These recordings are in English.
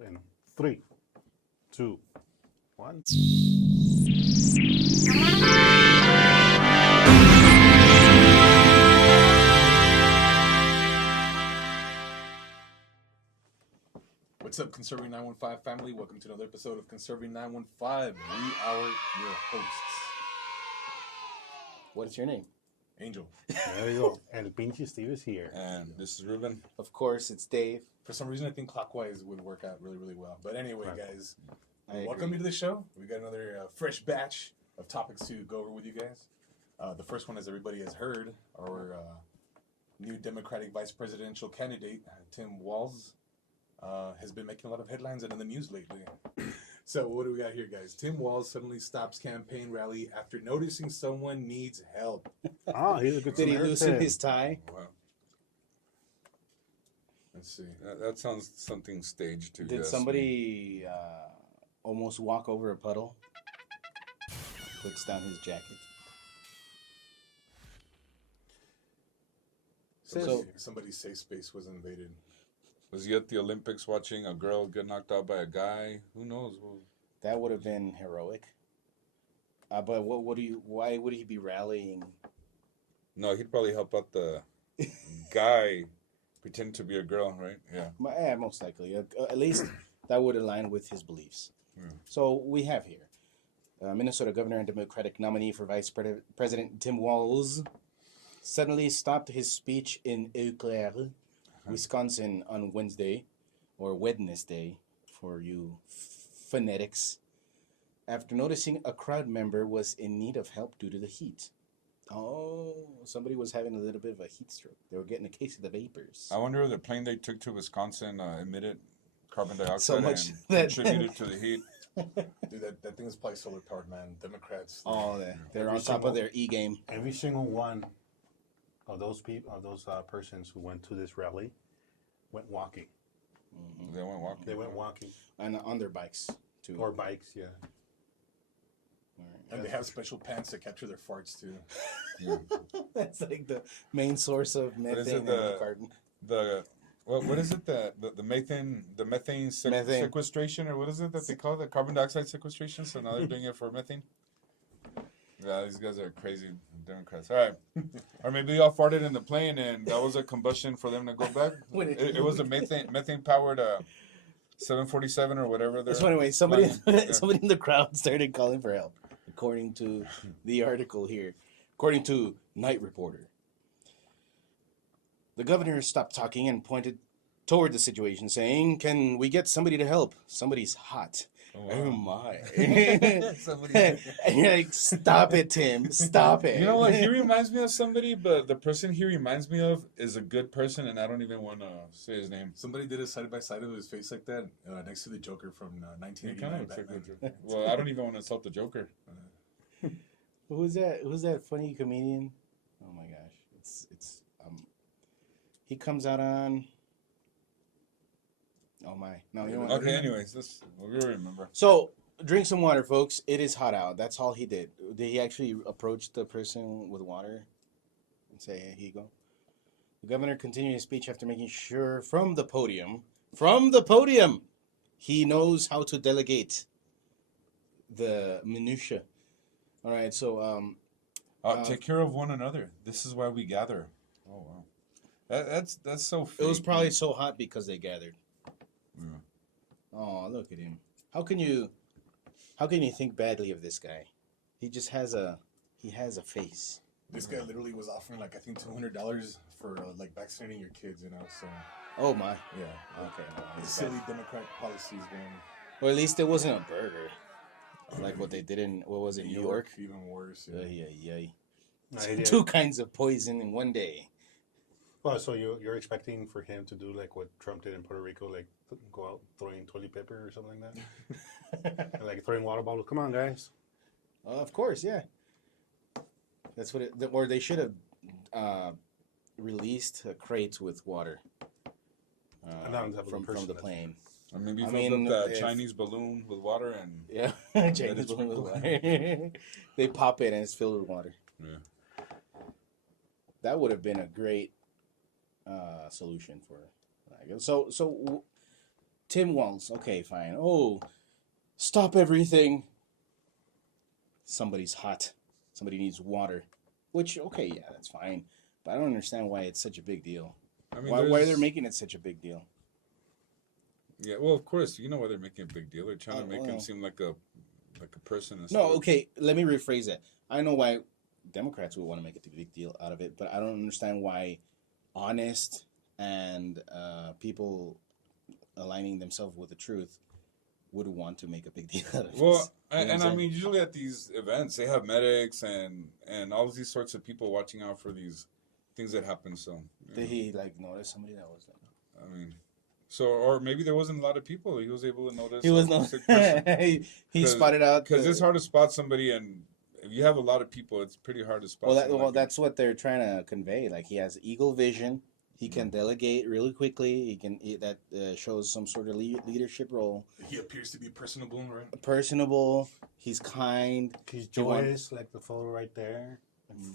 in 3, 2, 1. What's up, Conserving 915 family? Welcome to another episode of Conserving 915. We are your hosts. What is your name? Angel. There you go. El pinche Steve is here. And this is Ruben. Of course, it's Dave. For some reason, I think clockwise would work out really, really well. But anyway, Right. guys, I welcome agree. you to the show. We got another fresh batch of topics to go over with you guys. The first one, as everybody has heard, our new Democratic vice presidential candidate, Tim Walz, has been making a lot of headlines and in the news lately. So what do we got here, guys? Tim Walz suddenly stops campaign rally after noticing someone needs help. Oh, he's a good Did he Samaritan. loosen his tie? Wow. Let's see. That sounds something staged too. Did somebody almost walk over a puddle? Puts down his jacket. Somebody's safe space was invaded. Was he at the Olympics watching a girl get knocked out by a guy? Who knows? That would have been heroic. But why would he be rallying? No, he'd probably help out the guy pretend to be a girl, right? Yeah. Yeah, most likely. At least that would align with his beliefs. Yeah. So we have here Minnesota Governor and Democratic nominee for Vice President Tim Walz suddenly stopped his speech in Eau Claire, Wisconsin on Wednesday, or Wednesday for you phonetics, after noticing a crowd member was in need of help due to the heat. Oh, somebody was having a little bit of a heat stroke. They were getting a case of the vapors. I wonder if the plane they took to Wisconsin emitted carbon dioxide So much and that- contributed to the heat. Dude, that thing is probably solar powered, man. Democrats. Oh, they're on Every top single- of their E-game. Every single one of those people, of those persons who went to this rally, went walking. They went walking. They went walking And on their bikes, too. or bikes. Yeah. And they have special pants that capture their farts, too. Yeah. That's like the main source of What is methane in it, the garden. What is it the methane Methane. sequestration, or what is it that they call it, the carbon dioxide sequestration? So now they're doing it for methane. Yeah, these guys are crazy Democrats. All right, or maybe they all farted in the plane and that was a combustion for them to go back. It was a methane powered 747 or whatever. So anyway, somebody Yeah. somebody in the crowd started calling for help, according to the article here. According to Night Reporter, the governor stopped talking and pointed toward the situation, saying, "Can we get somebody to help? Somebody's hot." Oh my! And you're like, "Stop it, Tim! Stop it!" You know what? He reminds me of somebody, but the person he reminds me of is a good person, and I don't even want to say his name. Somebody did a side by side of his face like that next to the Joker from He kind 1989 of looks like a Batman. Joker. Well, I don't even want to insult the Joker. Who's that? Who's that funny comedian? Oh my gosh! It's he comes out on. Oh my! No, you know what? Okay, anyways, we'll remember. So drink some water, folks. It is hot out. That's all he did. Did he actually approach the person with water and say, "Here you go"? The governor continued his speech after making sure from the podium, he knows how to delegate the minutia. All right, so Take care of one another. This is why we gather. Oh wow, that's so. it was fake, probably man. so hot because they gathered. Yeah. Oh, look at him. How can you think badly of this guy? He just has a face. This guy literally was offering, like, I think $200 for, like, vaccinating your kids, you know, so, Oh my. yeah. Okay. well, It's he's bad. silly Democratic policies, man. Or at least it wasn't a burger, like what they did in what was it, New York? Even worse. Yeah. Yeah. Two kinds of poison in one day. Well, so you're expecting for him to do like what Trump did in Puerto Rico, like go out throwing toilet paper or something like that, and, like throwing water bottles. Come on, guys. Of course, yeah. That's what it. Or they should have released crates with water And not on top of the from person the that's- plane. Or maybe I filled mean, up the if- Chinese balloon with water and Yeah, Chinese it's balloon with sprinkled. water. They pop it and it's filled with water. yeah. That would have been a great solution for. So Tim Walz. Okay, fine. Oh, stop everything. Somebody's hot. Somebody needs water. Which, okay, yeah, that's fine. But I don't understand why it's such a big deal. I mean, Why they're making it such a big deal. Yeah, well, of course, you know why they're making a big deal. They're trying to make him well. seem like a person. No, okay, let me rephrase it. I know why Democrats would want to make a big deal out of it, but I don't understand why honest and people aligning themselves with the truth would want to make a big deal out of it. Well, You know what I'm and I saying? mean, usually at these events, they have medics and all of these sorts of people watching out for these things that happen. So, Did he like notice somebody that was like? I mean, so or maybe there wasn't a lot of people. He was able to notice. He was a not. sick person. he spotted out Because the- it's hard to spot somebody, and if you have a lot of people, it's pretty hard to spot. someone like that's what they're trying to convey. Like he has eagle vision. He can delegate really quickly. That shows some sort of leadership role. He appears to be personable, right? Personable. He's kind. He's You want- joyous, like the photo right there,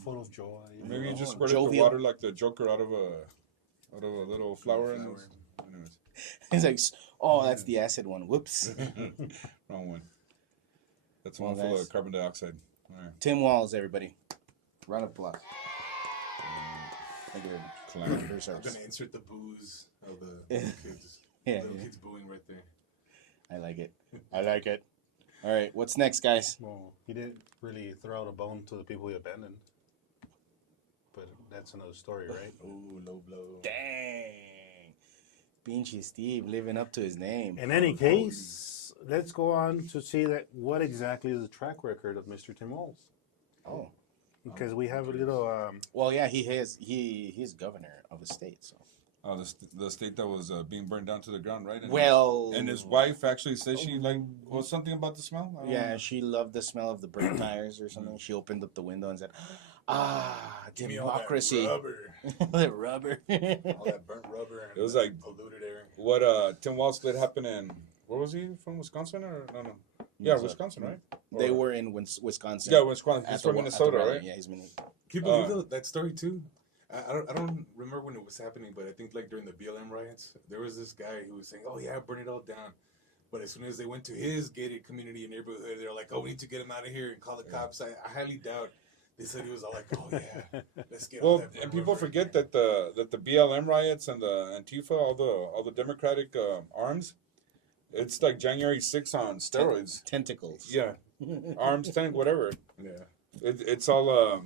full of joy. you. Maybe he just Oh, squirted the jovial. water like the Joker out of a little flower. And anyways, He's like, oh, that's the acid one. Whoops. wrong one. That's Well, one full guys. of carbon dioxide. All right. Tim Walz, everybody. Round of applause. Thank you very much. Clown. Here's I'm ours. gonna insert the boos of the little kids. Yeah, Little yeah. kids booing right there. I like it. I like it. All right, what's next, guys? Well, he didn't really throw out a bone to the people he abandoned. But that's another story, right? Ooh, low blow. Dang. Pinchy Steve living up to his name. In any case, let's go on to see that what exactly is the track record of Mr. Tim Walz. Oh. Because we have a little Well, yeah, he's governor of a state, so. Oh, the state that was being burned down to the ground, right? And his wife actually said she was something about the smell. I don't Yeah, know. she loved the smell of the burnt tires or something. She opened up the window and said, Give me all that democracy. rubber. That rubber. All that burnt rubber. And It was the like- polluted air. What Tim Walz did happen in? Where was he from? Wisconsin or no? Yeah, Minnesota. Wisconsin, right? They Or- were in Wisconsin. Yeah, Wisconsin. at He's the from wa- at the Minnesota, rally. right? Yeah, he's Minnesota. Can you believe that story too? I don't remember when it was happening, but I think like during the BLM riots, there was this guy who was saying, "Oh yeah, burn it all down." But as soon as they went to his gated community and neighborhood, they're like, "Oh, we need to get him out of here and call the cops." I highly doubt they said he was all like, "Oh yeah, let's get." all Well, that burnt and people rubber." forget that the BLM riots and the Antifa, all the Democratic arms, it's like January 6th on steroids. Tentacles. Yeah, arms, tank, whatever. Yeah. It's all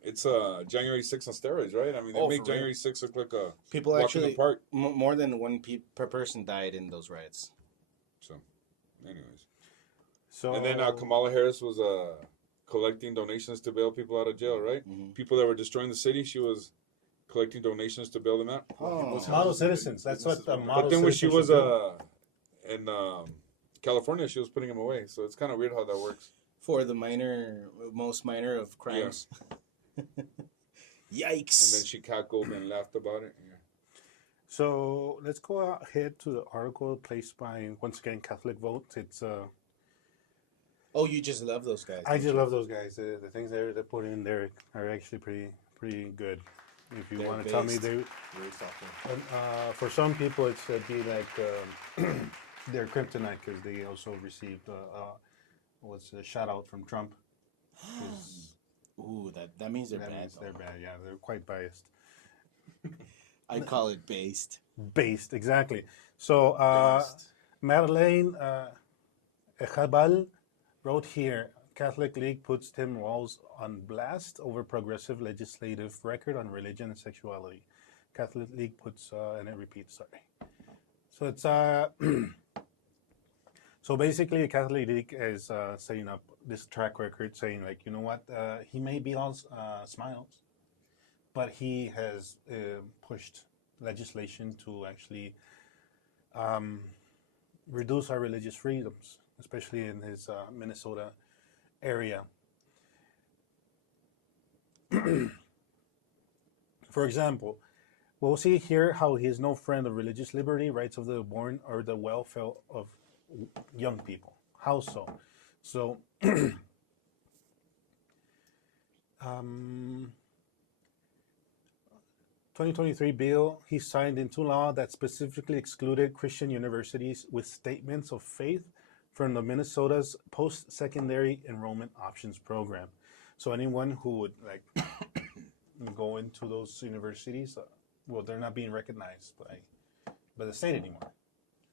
it's January 6th on steroids, right? I mean, they Oh, make for real? January 6th look like a People walk in actually, the park. more than one per person died in those riots. So, anyways, so and then Kamala Harris was collecting donations to bail people out of jail, right? Mhm. People that were destroying the city, she was collecting donations to bail them out. Oh. model citizens. That's what the model. But then when she citizens was should do. in California, she was putting them away. So it's kind of weird how that works. For the most minor of crimes. Yikes. And then she cackled and laughed about it. Yeah. So let's go ahead to the article placed by once again Catholic Vote. It's Oh, you just love those guys. I just love those guys. The things they put in there are actually pretty good. If you They're want to tell me based. they, Very thoughtful. for some people it's be like their kryptonite because they also received what's a shout out from Trump. 'Cause Ooh, that means they're that bad. means they're bad. Yeah, they're quite biased. I call it based. Based exactly. So Based. Madeleine Ejabal wrote here, Catholic League puts Tim Walz on blast over progressive legislative record on religion and sexuality. Catholic League puts, and it repeats, sorry. So it's, so basically the Catholic League is setting up this track record saying like, you know what, he may be all smiles, but he has pushed legislation to actually reduce our religious freedoms, especially in his Minnesota area. For example, we'll see here how he is no friend of religious liberty, rights of the born, or the welfare of young people. How so? So, 2023 bill he signed into law that specifically excluded Christian universities with statements of faith from the Minnesota's post-secondary enrollment options program. So anyone who would like go into those universities, well, they're not being recognized by the state anymore,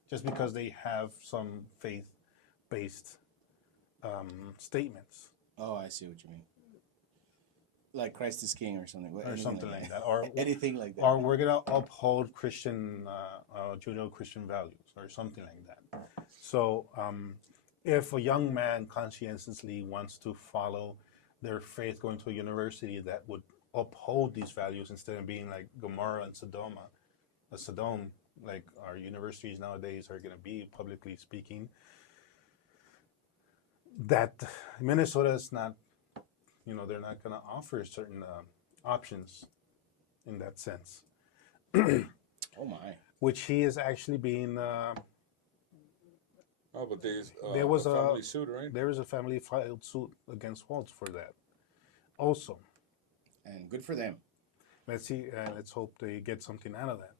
just because they have some faith-based statements. Oh, I see what you mean. Like Christ is King or something. Or Anything something like that. Or anything like that. or we're gonna uphold Christian Judeo-Christian values or something like that. So if a young man conscientiously wants to follow their faith, going to a university that would uphold these values instead of being like Gomorrah and Sodom, like our universities nowadays are going to be, publicly speaking, that Minnesota is not, they're not going to offer certain options in that sense. Oh my. Which he is actually being. But There was a a- family suit, right? There is a family filed suit against Walz for that. Also, And good for them. let's see. Let's hope they get something out of that.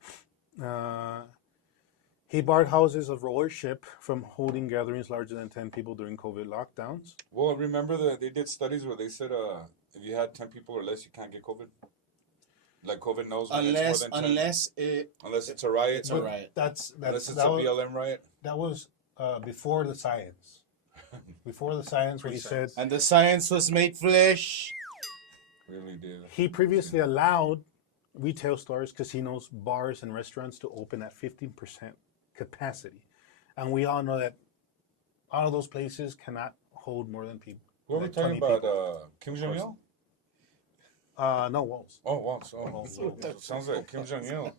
He barred houses of worship from holding gatherings larger than 10 people during COVID lockdowns. Well, remember that they did studies where they said if you had 10 people or less, you can't get COVID. Like COVID knows when it's more than 10. Unless it's a riot. It's a riot. Unless it's that a was, BLM riot. that was before the science. Before the science, when he said And the science was made flesh. Really did. he previously allowed retail stores, casinos, bars, and restaurants to open at 15% capacity. And we all know that all of those places cannot hold more than people. Who are we like talking 20 about? people. Kim Jong Il? No, Walz. Oh, Walz. Oh, sounds like Kim Jong Il.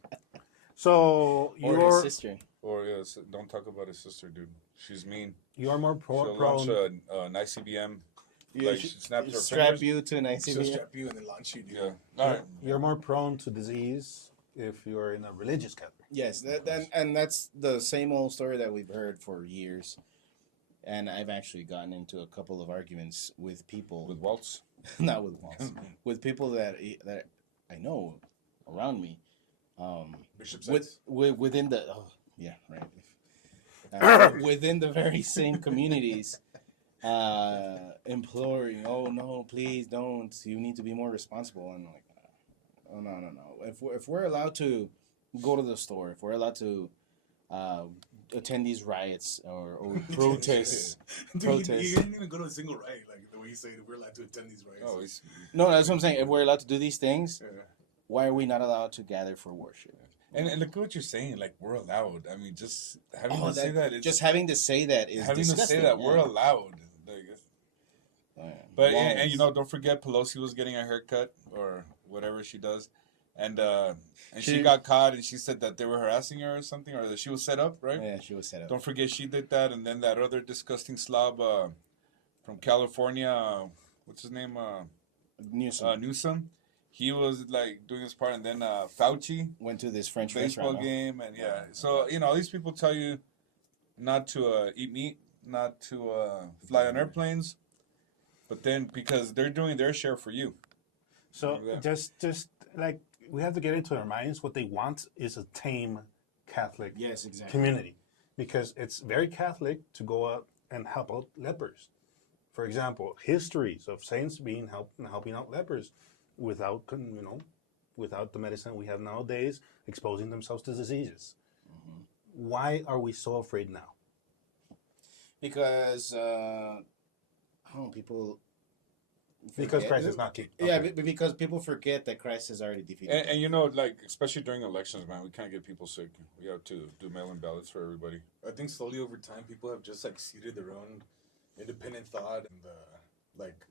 So Or his sister. Or yes, don't talk about his sister, dude. She's mean. you're more She'll launch prone. an ICBM. Yeah, Like she snaps her strap fingers. you to an She'll ICB. strap you and then launch you. Dude. Yeah. All right. You're more prone to disease if you're in a religious gathering. Yes, and that's the same old story that we've heard for years. And I've actually gotten into a couple of arguments with people, With Waltz. not with Walz, with people that I know around me. Bishop Within the within the very same communities, imploring, oh no, please don't. You need to be more responsible. And like, oh no. If we're allowed to go to the store, if we're allowed to attend these riots or protests, Dude, you didn't even go to a single riot, like the way you say that we're allowed to attend these riots. Oh, he's, no, that's what I'm saying. If we're allowed to do these things, Yeah. why are we not allowed to gather for worship? and look at what you're saying. Like, we're allowed. I mean, just having to say that. It's, Just having to say that is having disgusting. to say that yeah. we're allowed. Like, Yeah. but Walls. and don't forget Pelosi was getting a haircut or whatever she does, and she got caught and she said that they were harassing her or something, or that she was set up, right? Yeah, she was set up. Don't forget she did that, and then that other disgusting slob from California, what's his name? Newsom. He was like doing his part, and then Fauci Went to this French baseball restaurant. game, and yeah. So all these people tell you not to eat meat, not to fly on airplanes, but then because they're doing their share for you. So Yeah. just like we have to get into our minds. What they want is a tame Catholic Yes, exactly. community, because it's very Catholic to go out and help out lepers. For example, histories of saints helping out lepers without without the medicine we have nowadays, exposing themselves to diseases. Mm-hmm. Why are we so afraid now? Because I don't know, people. Because forget- Christ is not king. Yeah, Okay. because people forget that Christ has already defeated. And like especially during elections, man, we can't get people sick. We have to do mail-in ballots for everybody. I think slowly over time, people have just like seeded their own independent thought and like.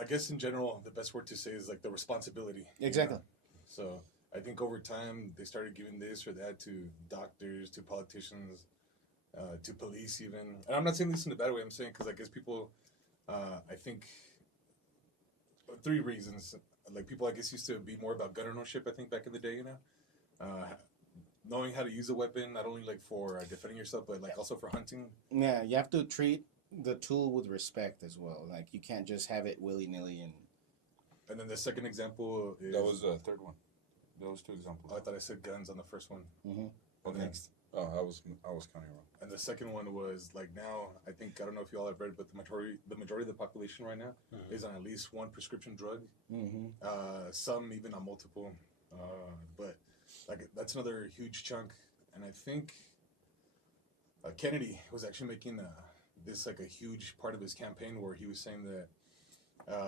I guess in general, the best word to say is like the responsibility. Exactly. So I think over time they started giving this or that to doctors, to politicians, to police even. And I'm not saying this in a bad way. I'm saying because I guess people, I think, 3 reasons. Like people, I guess, used to be more about gun ownership. I think back in the day, knowing how to use a weapon, not only like for defending yourself, but like also for hunting. Yeah, you have to treat the tool with respect as well. Like you can't just have it willy nilly and And then the second example is That was the third one. That was two examples. Oh, I thought I said guns on the first one. Mm-hmm. What next? Oh, I was counting wrong. And the second one was like now I don't know if you all have read, but the majority of the population right now is on at least one prescription drug. Mm-hmm. Some even on multiple. But like that's another huge chunk. And I think Kennedy was actually making this like a huge part of his campaign where he was saying that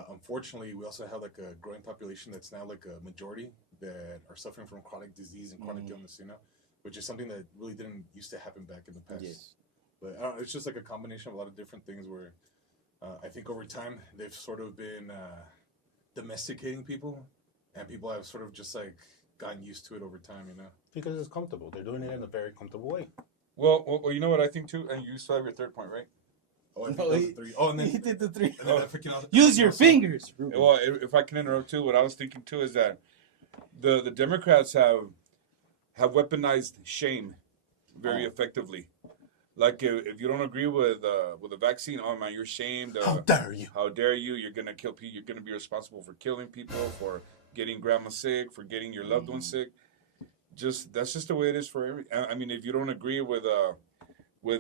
unfortunately we also have like a growing population that's now like a majority that are suffering from chronic disease and chronic illness, you know, which is something that really didn't used to happen back in the past. Yes. But I don't know, it's just like a combination of a lot of different things where I think over time they've sort of been domesticating people, and people have sort of just like gotten used to it over time, you know. Because it's comfortable. They're doing it in a very comfortable way. Well, you know what I think too, and you still have your third point, right? Oh, I think No, that was the three. Oh, and then He did the three. and then I freaking out. Use your fingers. Ruben. Well, if I can interrupt too, what I was thinking too is that the Democrats have weaponized shame very effectively. Like if you don't agree with the vaccine, oh man, you're shamed. How dare you? How dare you? You're gonna kill people. You're gonna be responsible for killing people, for getting grandma sick, for getting your loved one sick. That's just the way it is for every. I mean, if you don't agree with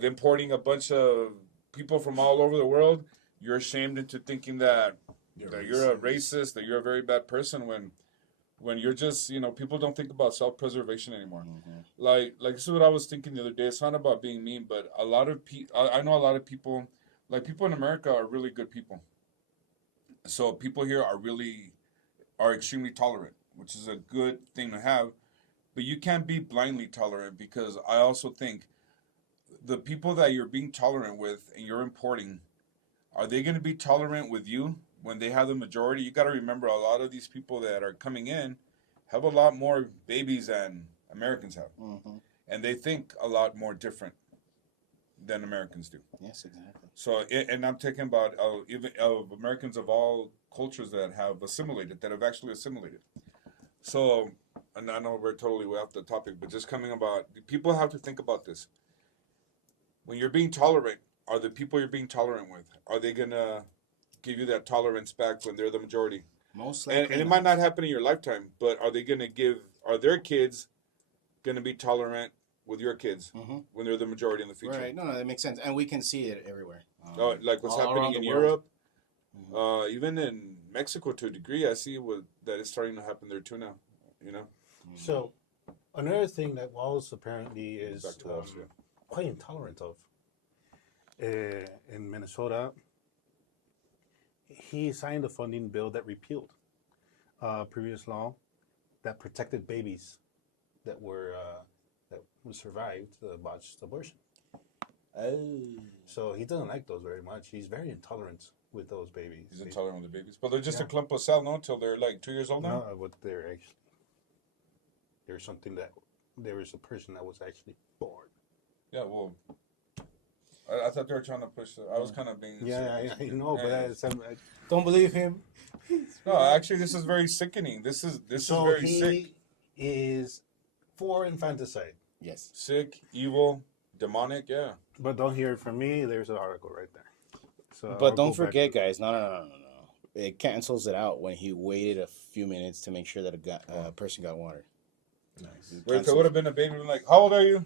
importing a bunch of people from all over the world, you're shamed into thinking that you're a racist, that you're a very bad person. When you're just, people don't think about self-preservation anymore. Like this is what I was thinking the other day. It's not about being mean, but a lot of I know a lot of people, like people in America are really good people. So people here are extremely tolerant, which is a good thing to have. But you can't be blindly tolerant, because I also think the people that you're being tolerant with and you're importing, are they going to be tolerant with you when they have the majority? You got to remember, a lot of these people that are coming in have a lot more babies than Americans have. And they think a lot more different than Americans do. Yes, exactly. So, and I'm talking about even of Americans of all cultures that have actually assimilated. So, and I know we're totally way off the topic, but just coming about, people have to think about this. When you're being tolerant, are the people you're being tolerant with, are they going to give you that tolerance back when they're the majority? Most likely. And it might not happen in your lifetime, but are their kids going to be tolerant with your kids when they're the majority in the future? Right. No, that makes sense. And we can see it everywhere. Like what's all happening around in the world. Europe, even in Mexico to a degree, I see that it's starting to happen there too now, So, another thing that Walz apparently is Back to Walz, yeah. quite intolerant of, in Minnesota, he signed a funding bill that repealed previous law that protected babies that survived botched abortion. Oh. So he doesn't like those very much. He's very intolerant with those babies. He's intolerant with the babies. But they're just Yeah. a clump of cell, no? Until they're like 2 years old now? No, but there was a person that was actually born. Yeah, well, I thought they were trying to push I was kind of being... Yeah, I know, but Don't believe him. No, actually, this is very sickening. This is very sick. He is for infanticide. Yes. Sick, evil, demonic, yeah. But don't hear it from me. There's an article right there. So But I'll don't go back forget, to- guys. No. It cancels it out when he waited a few minutes to make sure that a person got water. Nice. Wait, if it would have been a baby, like, how old are you?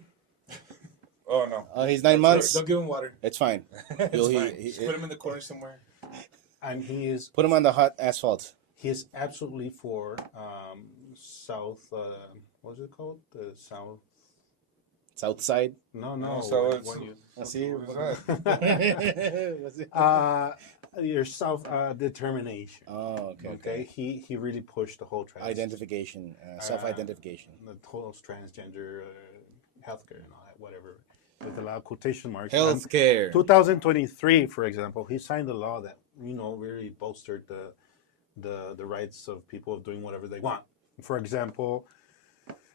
Oh, no. Oh, he's 9 months. Don't give him water. It's fine. It's He'll- fine. he- Just put him in the corner somewhere. And he is Put him on the hot asphalt. absolutely for South. What's it called? The South. South side. No. So when it's- you- I see. What is that? What's it? your self determination. Oh, okay. Okay. He really pushed the whole Identification, self-identification. the whole transgender healthcare and all that, whatever, with a lot of quotation marks. Healthcare. 2023, for example, he signed a law that really bolstered the rights of people of doing whatever they want. For example,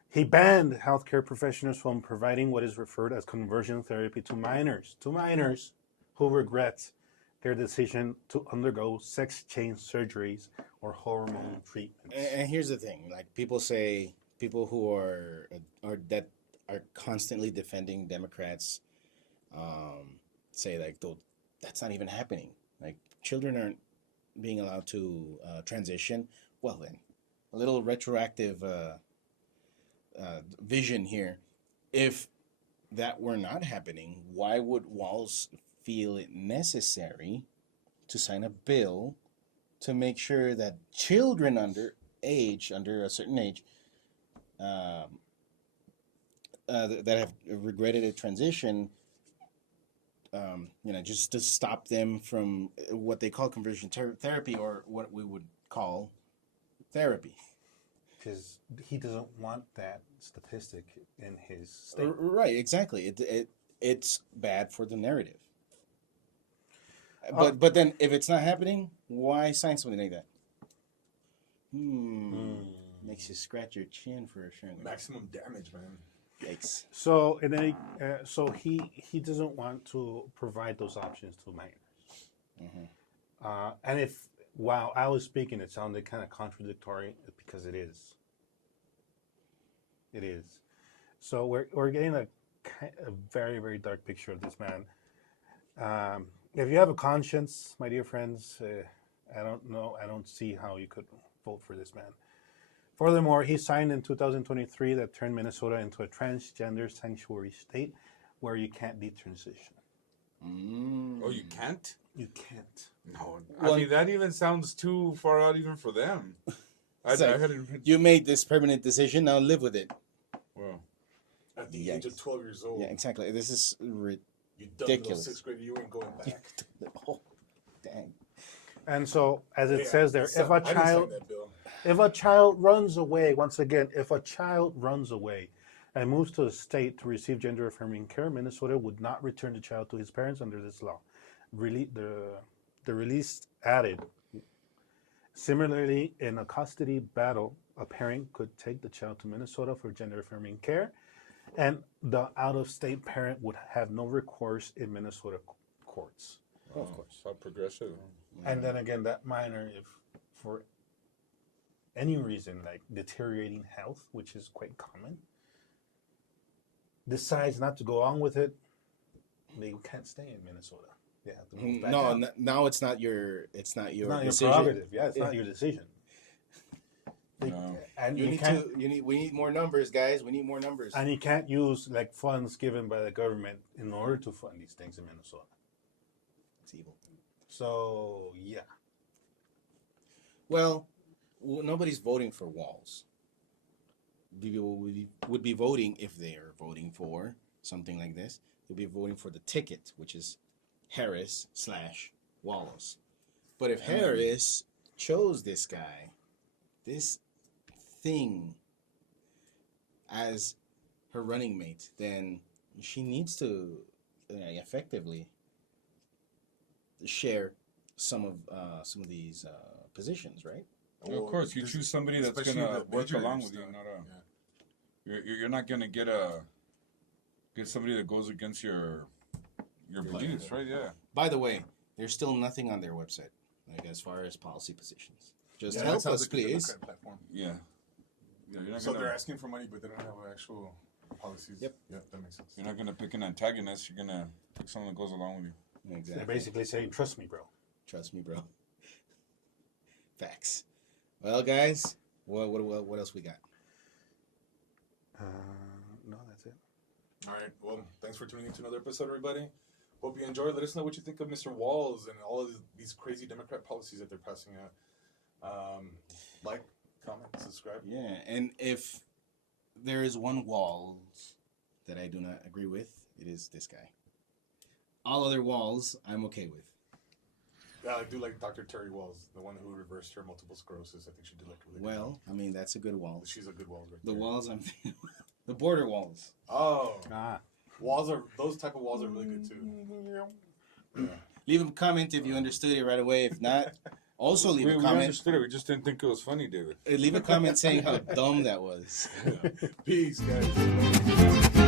he banned healthcare professionals from providing what is referred as conversion therapy to minors who regret their decision to undergo sex change surgeries or hormone treatments. And here's the thing: like people who are constantly defending Democrats, say like, that's not even happening. Like children being allowed to transition. Well, then, a little retroactive vision here. If that were not happening, why would Walz feel it necessary to sign a bill to make sure that children under a certain age, that have regretted a transition, just to stop them from what they call conversion therapy, or what we would call therapy? Because he doesn't want that statistic in his state. Right, exactly. It's bad for the narrative. Oh. But then if it's not happening, why sign something like that? Makes you scratch your chin for sure. Maximum damage, man. Yikes. So he doesn't want to provide those options to minors. And if while I was speaking, it sounded kind of contradictory, because it is. It is. So we're getting a very, very dark picture of this man. If you have a conscience, my dear friends, I don't know. I don't see how you could vote for this man. Furthermore, he signed in 2023 that turned Minnesota into a transgender sanctuary state where you can't detransition. Oh, you can't? You can't. No. Well, I mean, that even sounds too far out even for them. I hadn't. You made this permanent decision. Now live with it. Well, At the age of 12 years old, Yeah, exactly. This is you ridiculous. sixth grade, you weren't going back. Oh, dang. And so, as it Yeah, says there, so I didn't sign that bill. if a child runs away, once again, if a child runs away and moves to a state to receive gender affirming care, Minnesota would not return the child to his parents under this law. Really, the release added, similarly, in a custody battle, a parent could take the child to Minnesota for gender affirming care, and the out-of-state parent would have no recourse in Minnesota courts. Of course. how progressive. And then again, that minor, if for any reason, like deteriorating health, which is quite common, decides not to go on with it, they can't stay in Minnesota. They have to move back No, out. now it's not your It's not your decision. prerogative. Yeah, it's not your decision. They- No. And You you need can't, we need more numbers, guys. We need more numbers. and you can't use like funds given by the government in order to fund these things in Minnesota. It's evil. So yeah, Well, nobody's voting for Walz. People would be voting, if they are voting for something like this, they'll be voting for the ticket, which is Harris/Walz. But if Harris chose this guy, this thing, as her running mate, then she needs to effectively share some of these positions, right? Well, of course, you choose somebody that's especially gonna the work major along with you. stuff. Not a, Yeah. you're not gonna get somebody that goes against your beliefs, right? Yeah. By the way, there's still nothing on their website, like as far as policy positions. Just Yeah, help that sounds us, like a please. Democrat platform. Yeah. Yeah. You're not So gonna. they're asking for money, but they don't have actual policies. Yep. Yeah, that makes sense. You're not gonna pick an antagonist. You're gonna pick someone that goes along with you. they're Exactly. basically saying, "Trust me, bro." Trust me, bro. Facts. Well, guys, what else we got? No, that's it. All right. Well, thanks for tuning into another episode, everybody. Hope you enjoyed. Let us know what you think of Mr. Walz and all of these crazy Democrat policies that they're passing out. Like, comment, subscribe. Yeah, and if there is one Walz that I do not agree with, it is this guy. All other Walz I'm okay with. Yeah, I do like Dr. Terry Walz, the one who reversed her multiple sclerosis. I think she did like really good. Well, I mean, that's a good Walz. She's a good Walz right The there. Walz I'm the border Walz. Oh, Ah, those type of walls are really good too. Yeah. Leave a comment if you understood it right away. If not, also leave We a comment. understood it. We just didn't think it was funny, David. Leave a comment saying how dumb that was. Peace, guys.